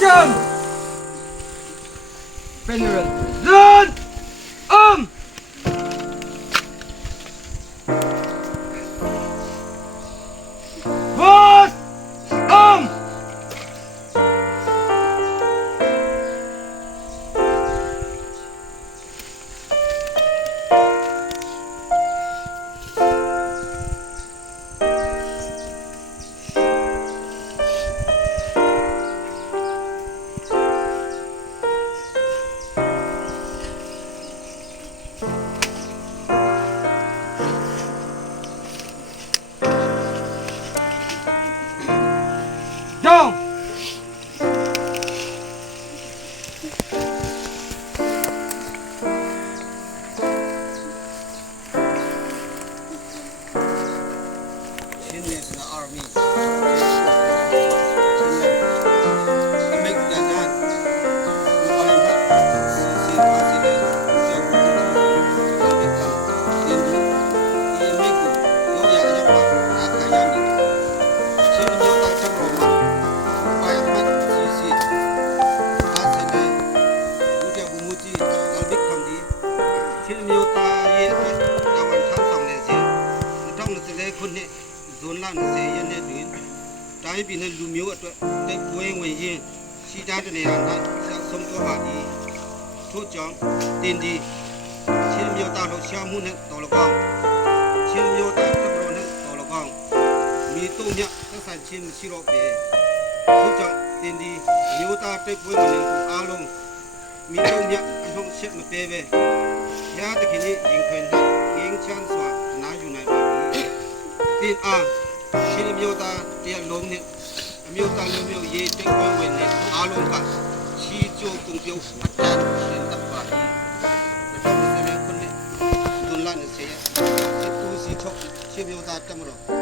Jump! General, learn! Boss! Down! Seniors in the army. Make the gun. Zone lan se yan ne duin tai bi na lu miu atwa te pueng wen yin si da de ne an sa som to ha di tho chang tin di chin miu ta lo xiao mu ne to lo kong chin miu ta ta pro ne to lo kong mi tu nya ta san chin si ro pe tho chang tin di miu ta te pueng wen ne a long mi tu nya an hong set ma pe ve ya de ki ni jing khen na ying chan swa na yu nai ba tin a xin miêu ta tiền lốm này miêu ta miêu miêu ye trên quan quyền này áo lông cả chi cho cùng tiêu phát triển đến tập và đi để trong cái này con này đun lan sẽ tu si chọc chi miêu ta trăm rồi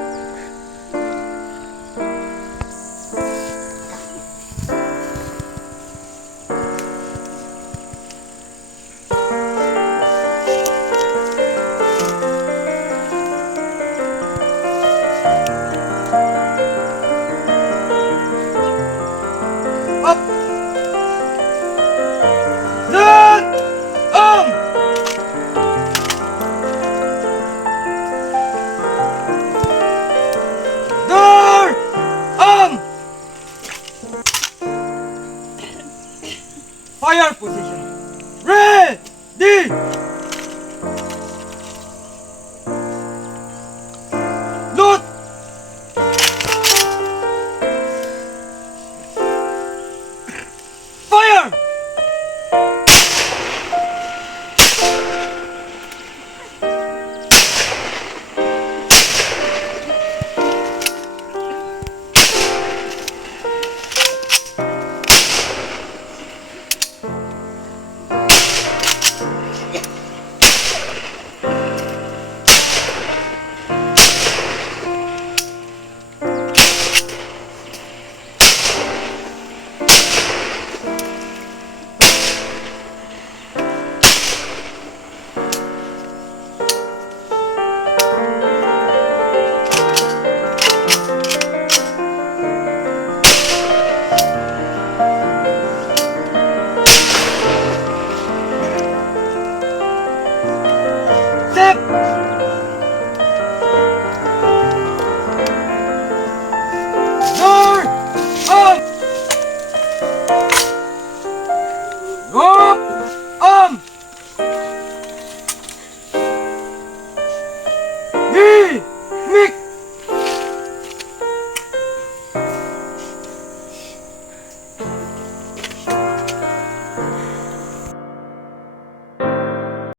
Fire position. Ready. Load. Fire. Step.